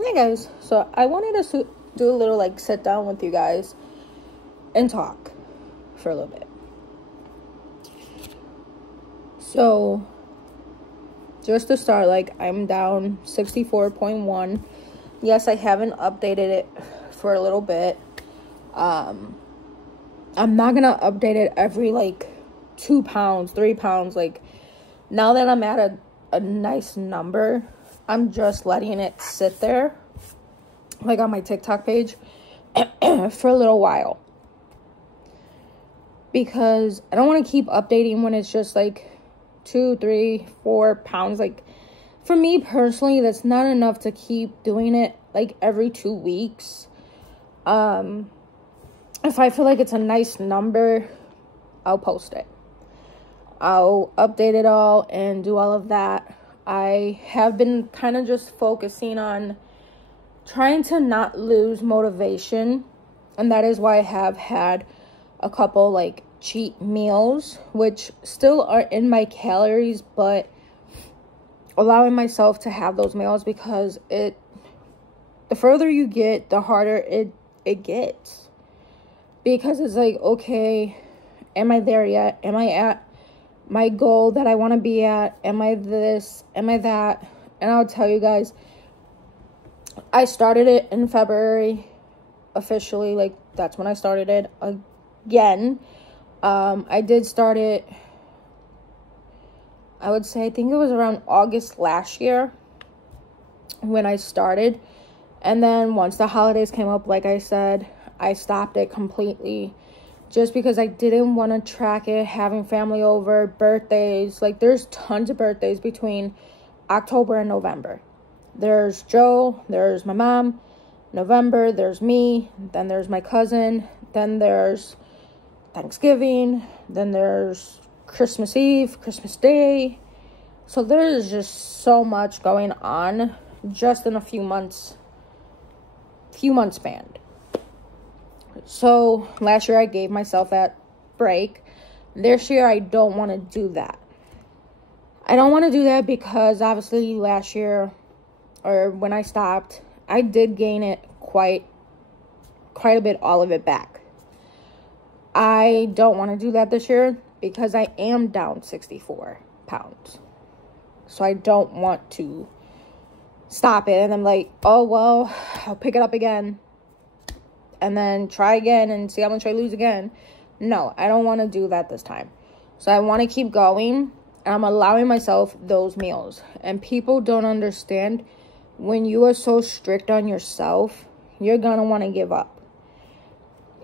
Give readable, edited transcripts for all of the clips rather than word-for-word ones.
Hey guys, so I wanted to do a little like sit down with you guys and talk for a little bit. So just to start, like, I'm down 64.1. Yes, I haven't updated it for a little bit. I'm not gonna update it every like 2 pounds, 3 pounds. Like, now that I'm at a nice number, I'm just letting it sit there, like on my TikTok page, for a little while. Because I don't want to keep updating when it's just like 2, 3, 4 pounds. Like, for me personally, that's not enough to keep doing it like every 2 weeks. If I feel like it's a nice number, I'll post it. I'll update it all and do all of that. I have been kind of just focusing on trying to not lose motivation. And that is why I have had a couple like cheat meals, which still are in my calories, but allowing myself to have those meals, because the further you get, the harder it gets. Because it's like, okay, am I there yet? Am I at my goal that I want to be at? Am I this? Am I that? And I'll tell you guys, I started it in February officially. Like, that's when I started it again. I did start it, I would say, I think it was around August last year when I started. And then once the holidays came up, like I said, I stopped it completely. Just because I didn't want to track it, having family over, birthdays. Like, there's tons of birthdays between October and November. There's Joe, there's my mom. November, there's me. Then there's my cousin. Then there's Thanksgiving. Then there's Christmas Eve, Christmas Day. So there's just so much going on just in a few months span. So last year I gave myself that break. This year I don't want to do that. I don't want to do that because obviously last year, or when I stopped, I did gain it quite a bit, all of it back. I don't want to do that this year because I am down 64 pounds. So I don't want to stop it and I'm like, oh well, I'll pick it up again and then try again and see how much I lose again. No, I don't want to do that this time. So I want to keep going, and I'm allowing myself those meals. And people don't understand, when you are so strict on yourself, you're going to want to give up.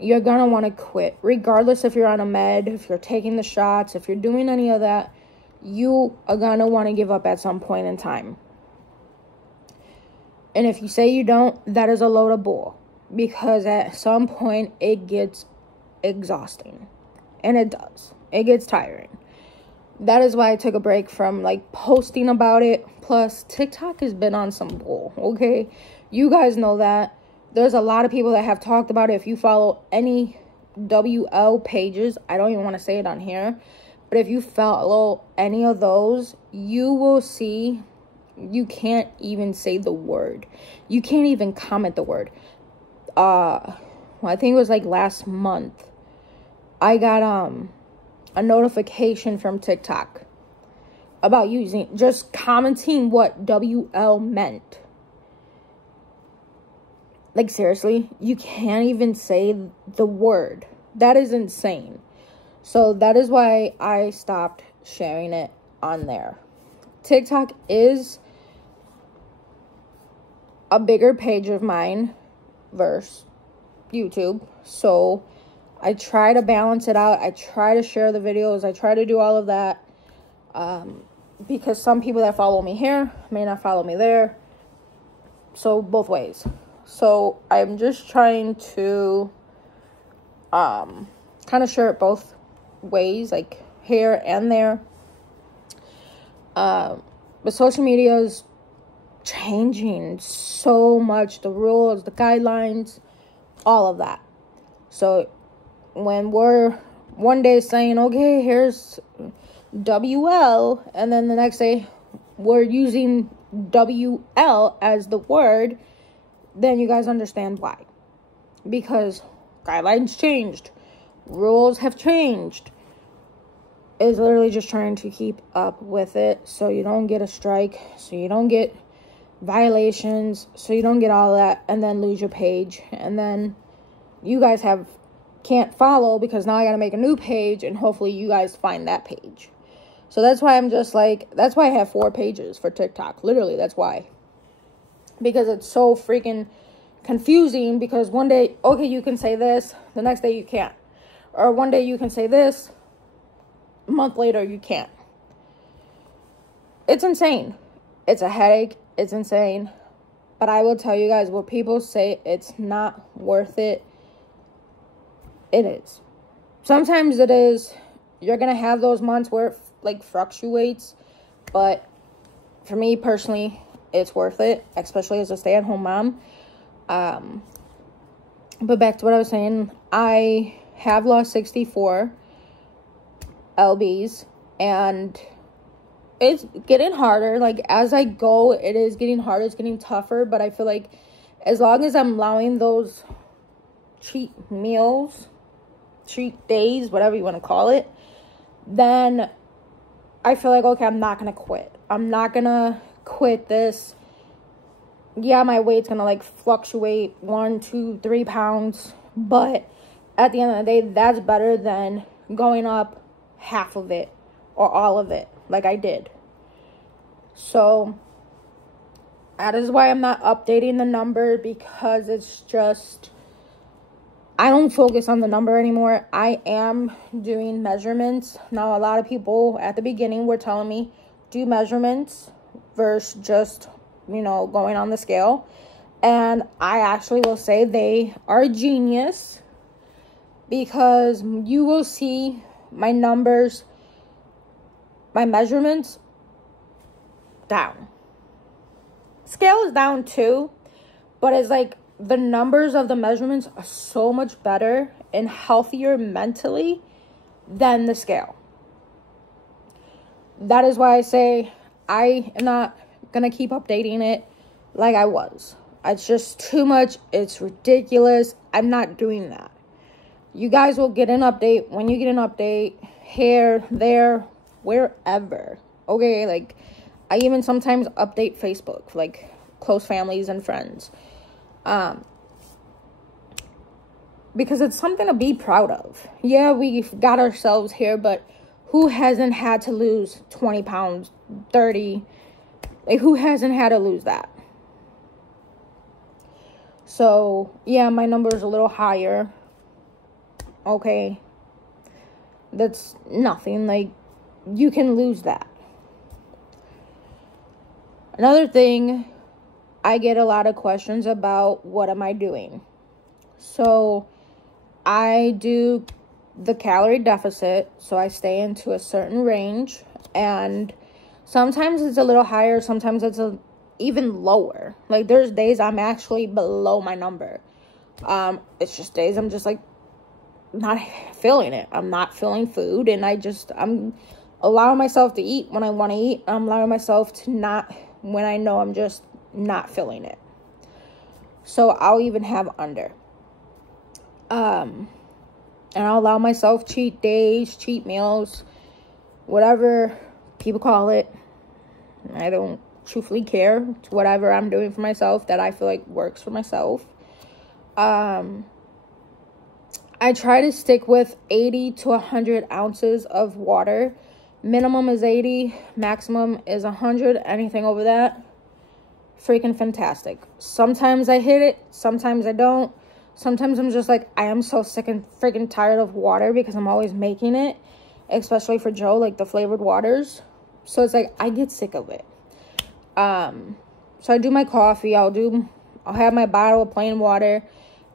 You're going to want to quit. Regardless if you're on a med, if you're taking the shots, if you're doing any of that, you are going to want to give up at some point in time. And if you say you don't, that is a load of bull. Because at some point, it gets exhausting. And it does. It gets tiring. That is why I took a break from, like, posting about it. Plus, TikTok has been on some bull, okay? You guys know that. There's a lot of people that have talked about it. If you follow any WL pages, I don't even want to say it on here, but if you follow any of those, you will see you can't even say the word. You can't even comment the word. Well, I think it was like last month, I got a notification from TikTok about just commenting what WL meant. Like, seriously, you can't even say the word. That is insane. So that is why I stopped sharing it on there. TikTok is a bigger page of mine versus YouTube. So I try to balance it out. I try to share the videos. I try to do all of that. Because some people that follow me here may not follow me there. So both ways. So I'm just trying to kind of share it both ways, like here and there. But social media is changing so much, the rules, the guidelines, all of that. So when we're one day saying, okay, here's WL, and then the next day we're using WL as the word, then you guys understand why. Because guidelines changed. Rules have changed. It's literally just trying to keep up with it so you don't get a strike, so you don't get violations, so you don't get all that and then lose your page. And then you guys can't follow because now I got to make a new page and hopefully you guys find that page. So that's why I'm just like, that's why I have 4 pages for TikTok. Literally, that's why. Because it's so freaking confusing because one day, okay, you can say this, the next day you can't. Or one day you can say this, a month later you can't. It's insane. It's a headache. It's insane. But I will tell you guys, what people say it's not worth it, it is. Sometimes it is. You're going to have those months where it like fluctuates. But for me personally, it's worth it, especially as a stay-at-home mom. But back to what I was saying, I have lost 64 lbs, and it's getting harder. Like, as I go, it is getting harder. It's getting tougher, but I feel like as long as I'm allowing those cheat meals, cheat days, whatever you want to call it, then I feel like, okay, I'm not going to quit. I'm not going to quit this. Yeah, my weight's going to, like, fluctuate 1, 2, 3 pounds, but at the end of the day, that's better than going up half of it or all of it like I did. So that is why I'm not updating the number, because it's just, I don't focus on the number anymore. I am doing measurements. Now, a lot of people at the beginning were telling me do measurements versus just, you know, going on the scale. And I actually will say they are genius, because you will see my numbers, my measurements down. Scale is down too, but it's like the numbers of the measurements are so much better and healthier mentally than the scale. That is why I say I am not gonna keep updating it like I was. It's just too much. It's ridiculous. I'm not doing that. You guys will get an update when you get an update, here, there, wherever. Okay, like, I even sometimes update Facebook, like, close families and friends. Because it's something to be proud of. Yeah, we've got ourselves here, but who hasn't had to lose 20 pounds, 30? Like, who hasn't had to lose that? So, yeah, my number is a little higher. Okay. That's nothing. Like, you can lose that. Another thing, I get a lot of questions about what am I doing. So, I do the calorie deficit, so I stay into a certain range, and sometimes it's a little higher, sometimes it's even lower. Like, there's days I'm actually below my number. It's just days I'm just like not feeling it. I'm not feeling food, and I'm allowing myself to eat when I want to eat. I'm allowing myself to not when I know I'm just not feeling it. So I'll even have under. And I'll allow myself cheat days, cheat meals, whatever people call it. I don't truthfully care. It's whatever I'm doing for myself that I feel like works for myself. I try to stick with 80 to 100 ounces of water. Minimum is 80, maximum is 100. Anything over that, freaking fantastic. Sometimes I hit it, sometimes I don't. Sometimes I'm just like, I am so sick and freaking tired of water because I'm always making it, especially for Joe, like the flavored waters. So it's like, I get sick of it. So I do my coffee, I'll have my bottle of plain water,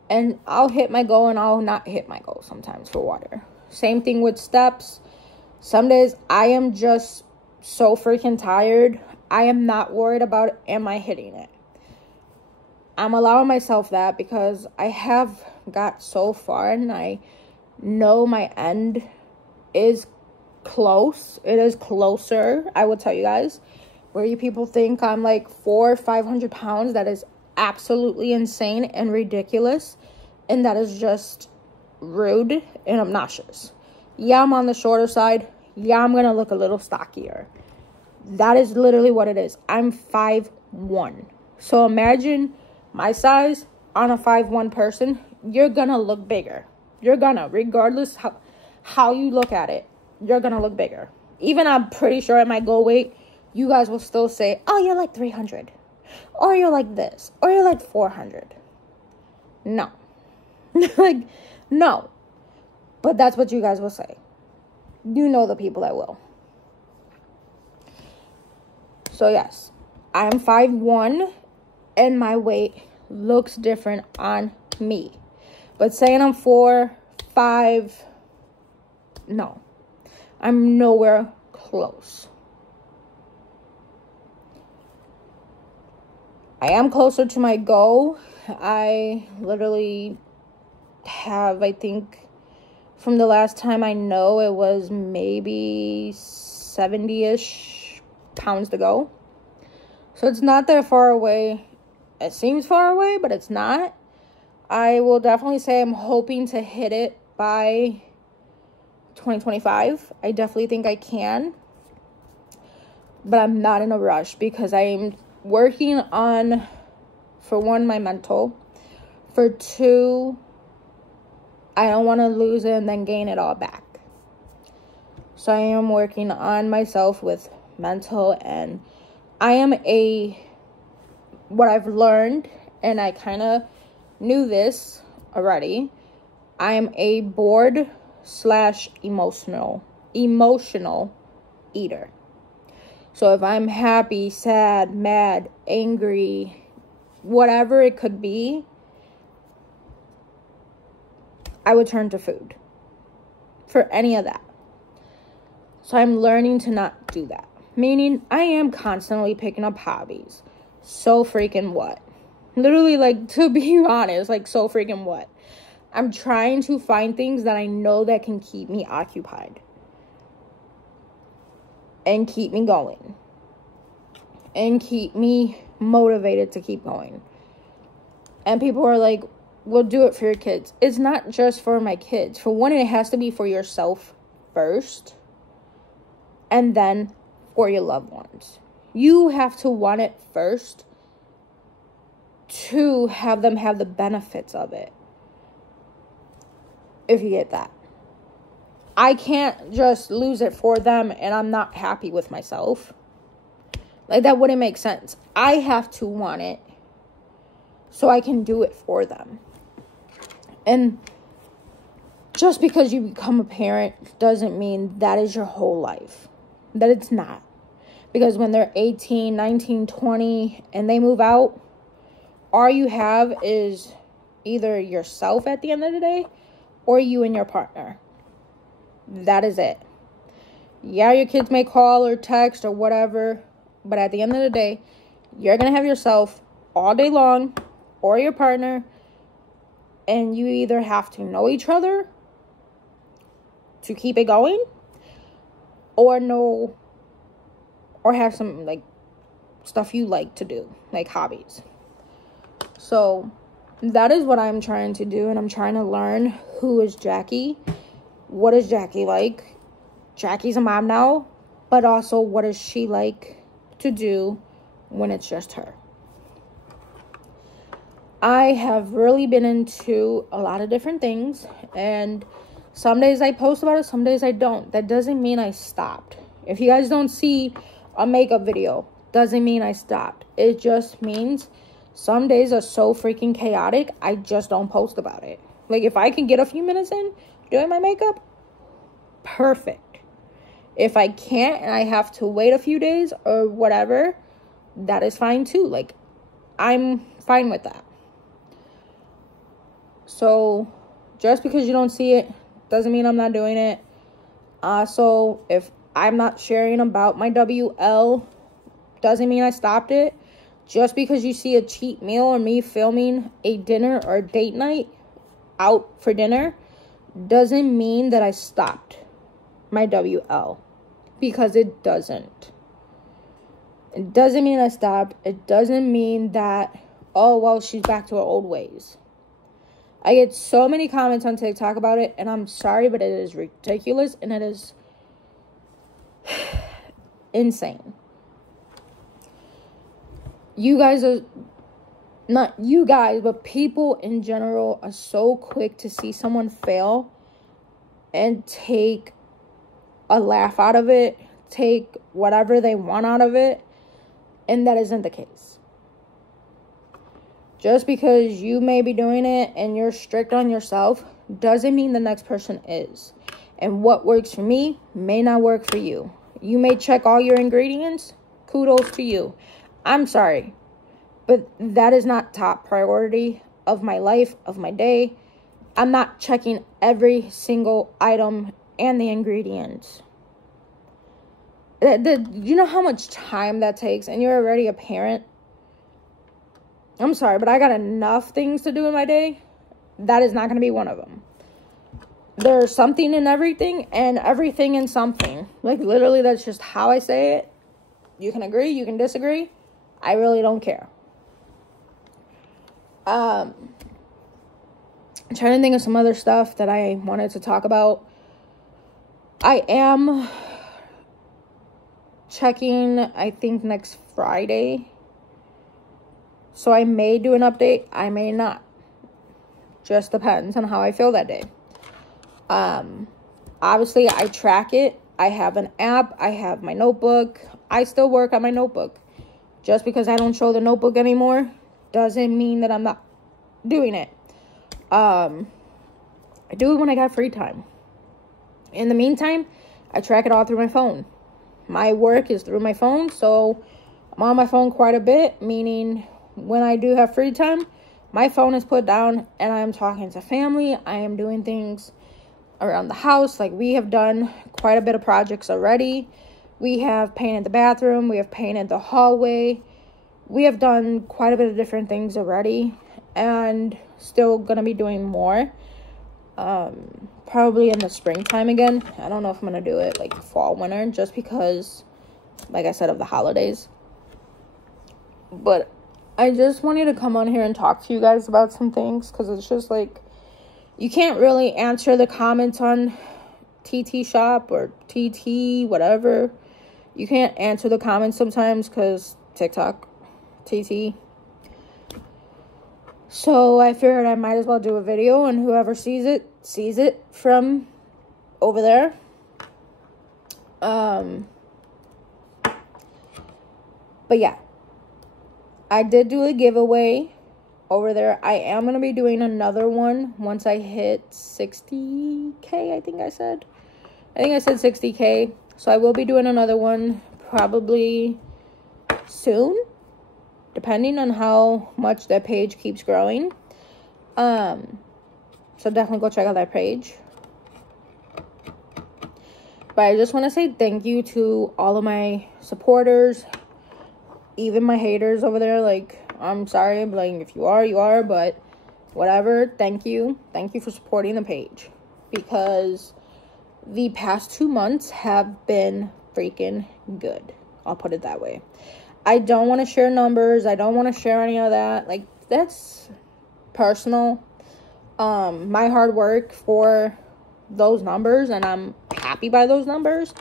and I'll hit my goal and I'll not hit my goal sometimes for water. Same thing with steps. Some days I am just so freaking tired. I am not worried about, am I hitting it? I'm allowing myself that because I have got so far and I know my end is close. It is closer, I will tell you guys. Where you people think I'm like 400 or 500 pounds, that is absolutely insane and ridiculous. And that is just rude and obnoxious. Yeah, I'm on the shorter side. Yeah, I'm going to look a little stockier. That is literally what it is. I'm 5'1". So imagine my size on a 5'1" person. You're going to look bigger. You're going to, regardless how you look at it, you're going to look bigger. Even I'm pretty sure at my goal weight, you guys will still say, oh, you're like 300. Or you're like this. Or you're like 400. No. Like, no. But that's what you guys will say. You know the people that will. So yes, I'm 5'1", and my weight looks different on me. But saying I'm 4'5", no. I'm nowhere close. I am closer to my goal. I literally have, I think, from the last time I know, it was maybe 70-ish pounds to go. So it's not that far away. It seems far away, but it's not. I will definitely say I'm hoping to hit it by 2025. I definitely think I can. But I'm not in a rush because I'm working on, for one, my mental. For two, I don't want to lose it and then gain it all back. So I am working on myself with mental, and I am what I've learned, and I kind of knew this already, I am a bored/emotional eater. So if I'm happy, sad, mad, angry, whatever it could be, I would turn to food for any of that. So I'm learning to not do that. Meaning I am constantly picking up hobbies. So freaking what? Literally, like, to be honest, like, so freaking what? I'm trying to find things that I know that can keep me occupied. And keep me going. And keep me motivated to keep going. And people are like, well, do it for your kids. It's not just for my kids. For one, it has to be for yourself first. And then for your loved ones. You have to want it first to have them have the benefits of it. If you get that. I can't just lose it for them and I'm not happy with myself. Like, that wouldn't make sense. I have to want it so I can do it for them. And just because you become a parent doesn't mean that is your whole life. That it's not. Because when they're 18, 19, 20, and they move out, all you have is either yourself at the end of the day or you and your partner. That is it. Yeah, your kids may call or text or whatever, but at the end of the day, you're going to have yourself all day long or your partner, and you either have to know each other to keep it going or have some, like, stuff you like to do, like hobbies. So that is what I'm trying to do, and I'm trying to learn who is Jackie. What is Jackie like? Jackie's a mom now, but also what is she like to do when it's just her? I have really been into a lot of different things, and some days I post about it, some days I don't. That doesn't mean I stopped. If you guys don't see a makeup video, doesn't mean I stopped. It just means some days are so freaking chaotic, I just don't post about it. Like, if I can get a few minutes in doing my makeup, perfect. If I can't and I have to wait a few days or whatever, that is fine too. Like, I'm fine with that. So just because you don't see it doesn't mean I'm not doing it. So if I'm not sharing about my WL, doesn't mean I stopped it. Just because you see a cheat meal or me filming a dinner or a date night out for dinner doesn't mean that I stopped my WL, because it doesn't. It doesn't mean I stopped. It doesn't mean that oh, well, she's back to her old ways. I get so many comments on TikTok about it, and I'm sorry, but it is ridiculous, and it is insane. You guys are, not you guys, but people in general are so quick to see someone fail and take a laugh out of it, take whatever they want out of it, and that isn't the case. Just because you may be doing it and you're strict on yourself doesn't mean the next person is. And what works for me may not work for you. You may check all your ingredients. Kudos to you. I'm sorry, but that is not top priority of my life, of my day. I'm not checking every single item and the ingredients. You know how much time that takes, and you're already a parent? I'm sorry, but I got enough things to do in my day. That is not going to be one of them. There's something in everything, and everything in something. Like, literally, that's just how I say it. You can agree, you can disagree. I really don't care. I'm trying to think of some other stuff that I wanted to talk about. I am checking, I think, next Friday. So I may do an update. I may not. Just depends on how I feel that day. Obviously, I track it. I have an app. I have my notebook. I still work on my notebook. Just because I don't show the notebook anymore doesn't mean that I'm not doing it. I do it when I got free time. In the meantime, I track it all through my phone. My work is through my phone, so I'm on my phone quite a bit, meaning when I do have free time, my phone is put down and I'm talking to family. I am doing things around the house. Like, we have done quite a bit of projects already. We have painted the bathroom. We have painted the hallway. We have done quite a bit of different things already, and still gonna be doing more. Probably in the springtime again. I don't know if I'm gonna do it like fall, winter, just because, like I said, of the holidays. But I just wanted to come on here and talk to you guys about some things, because it's just like, you can't really answer the comments on TT Shop or TT whatever. You can't answer the comments sometimes because TikTok, TT. So I figured I might as well do a video, and whoever sees it from over there. But yeah, I did do a giveaway over there. I am going to be doing another one once I hit 60K, I think I said 60K. So I will be doing another one probably soon, depending on how much that page keeps growing. So definitely go check out that page. But I just want to say thank you to all of my supporters, even my haters over there. Like, I'm sorry, but like, if you are, you are, but whatever. Thank you for supporting the page, because the past 2 months have been freaking good. I'll put it that way. I don't want to share numbers. I don't want to share any of that. Like, that's personal. My hard work for those numbers, and I'm happy by those numbers,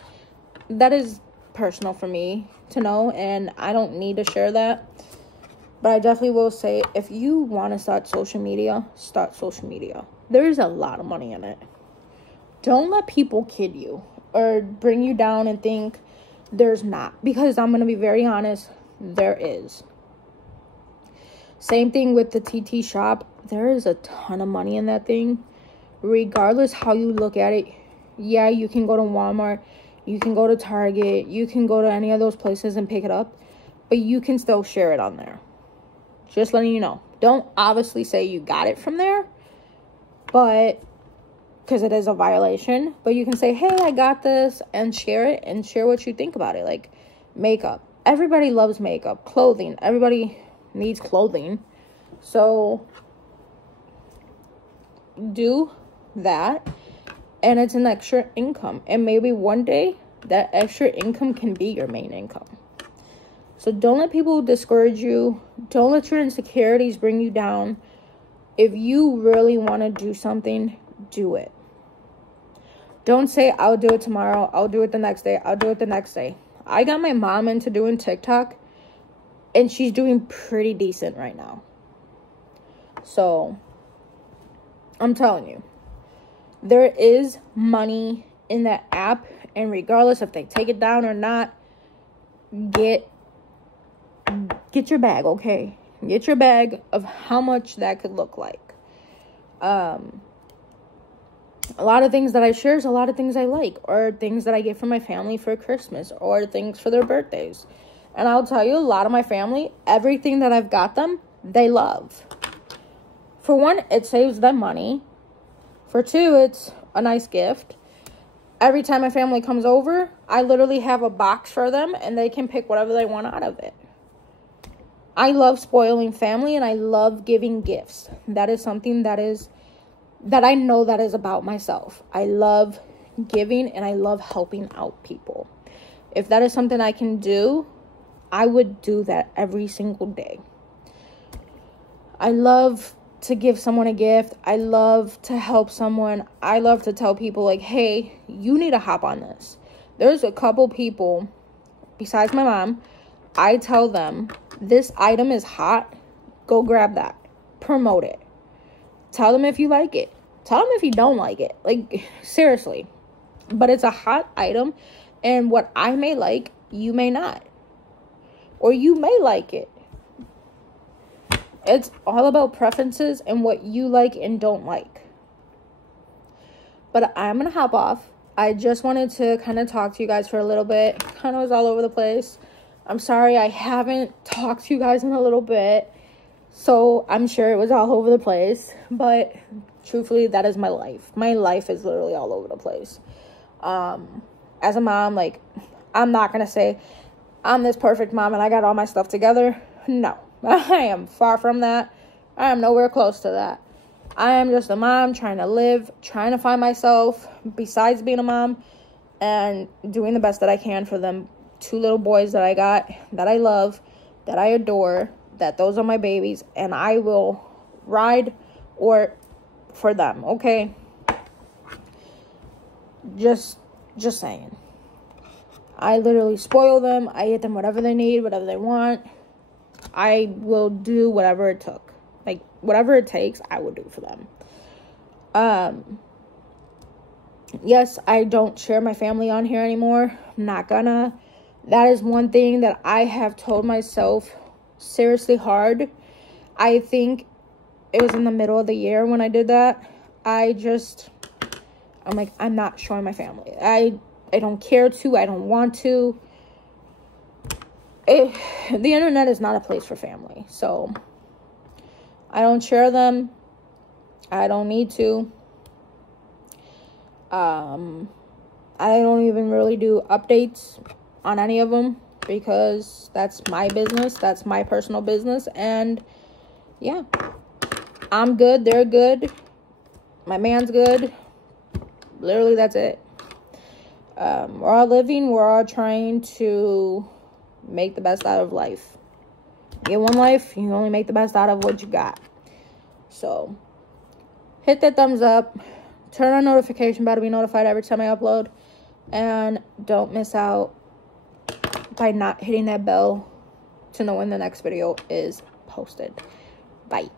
that is personal for me to know, and I don't need to share that. But I definitely will say, if you want to start social media, start social media. There's a lot of money in it. Don't let people kid you or bring you down and think there's not. Because I'm going to be very honest, there is. Same thing with the TT Shop. There is a ton of money in that thing. Regardless how you look at it. Yeah, you can go to Walmart. You can go to Target. You can go to any of those places and pick it up. But you can still share it on there. Just letting you know. Don't obviously say you got it from there. But, because it is a violation. But you can say, hey, I got this. And share it. And share what you think about it. Like, makeup. Everybody loves makeup. Clothing. Everybody needs clothing. So, do that. And it's an extra income. And maybe one day, that extra income can be your main income. So don't let people discourage you. Don't let your insecurities bring you down. If you really want to do something, do it. Don't say, I'll do it tomorrow. I'll do it the next day. I'll do it the next day. I got my mom into doing TikTok, and she's doing pretty decent right now. So, I'm telling you, there is money in that app, and regardless if they take it down or not, get your bag, okay? Get your bag of how much that could look like. A lot of things that I share is a lot of things I like, or things that I get from my family for Christmas, or things for their birthdays. And I'll tell you, a lot of my family, everything that I've got them, they love. For one, it saves them money. For two, it's a nice gift. Every time my family comes over, I literally have a box for them, and they can pick whatever they want out of it. I love spoiling family, and I love giving gifts. That is something that I know that is about myself. I love giving, and I love helping out people. If that is something I can do, I would do that every single day. I love to give someone a gift. I love to help someone. I love to tell people, like, hey, you need to hop on this. There's a couple people, besides my mom, I tell them, this item is hot. Go grab that. Promote it. Tell them if you like it. Tell them if you don't like it. Like, seriously. But it's a hot item, and what I may like, you may not. Or you may like it. It's all about preferences and what you like and don't like. But I'm going to hop off. I just wanted to kind of talk to you guys for a little bit. Kind of was all over the place. I'm sorry I haven't talked to you guys in a little bit. So I'm sure it was all over the place. But truthfully, that is my life. My life is literally all over the place. As a mom, like, I'm not going to say I'm this perfect mom and I got all my stuff together. No. I am far from that. I am nowhere close to that. I am just a mom trying to live, trying to find myself besides being a mom, and doing the best that I can for them 2 little boys that I got, that I love, that I adore, that those are my babies, and I will ride or for them, okay? Just saying. I literally spoil them. I get them whatever they need, whatever they want. I will do whatever it took. Like, whatever it takes, I will do for them. Yes, I don't share my family on here anymore. I'm not gonna. That is one thing that I have told myself seriously hard. I think it was in the middle of the year when I did that. I'm like, I'm not showing my family. I don't care to. I don't want to. The internet is not a place for family. So, I don't share them. I don't need to. I don't even really do updates on any of them because that's my business. That's my personal business. And yeah, I'm good. They're good. My man's good. Literally, that's it. We're all living. We're all trying to make the best out of life. You get one life, you only make the best out of what you got. So, hit that thumbs up. Turn on notification bell to be notified every time I upload. And don't miss out by not hitting that bell to know when the next video is posted. Bye.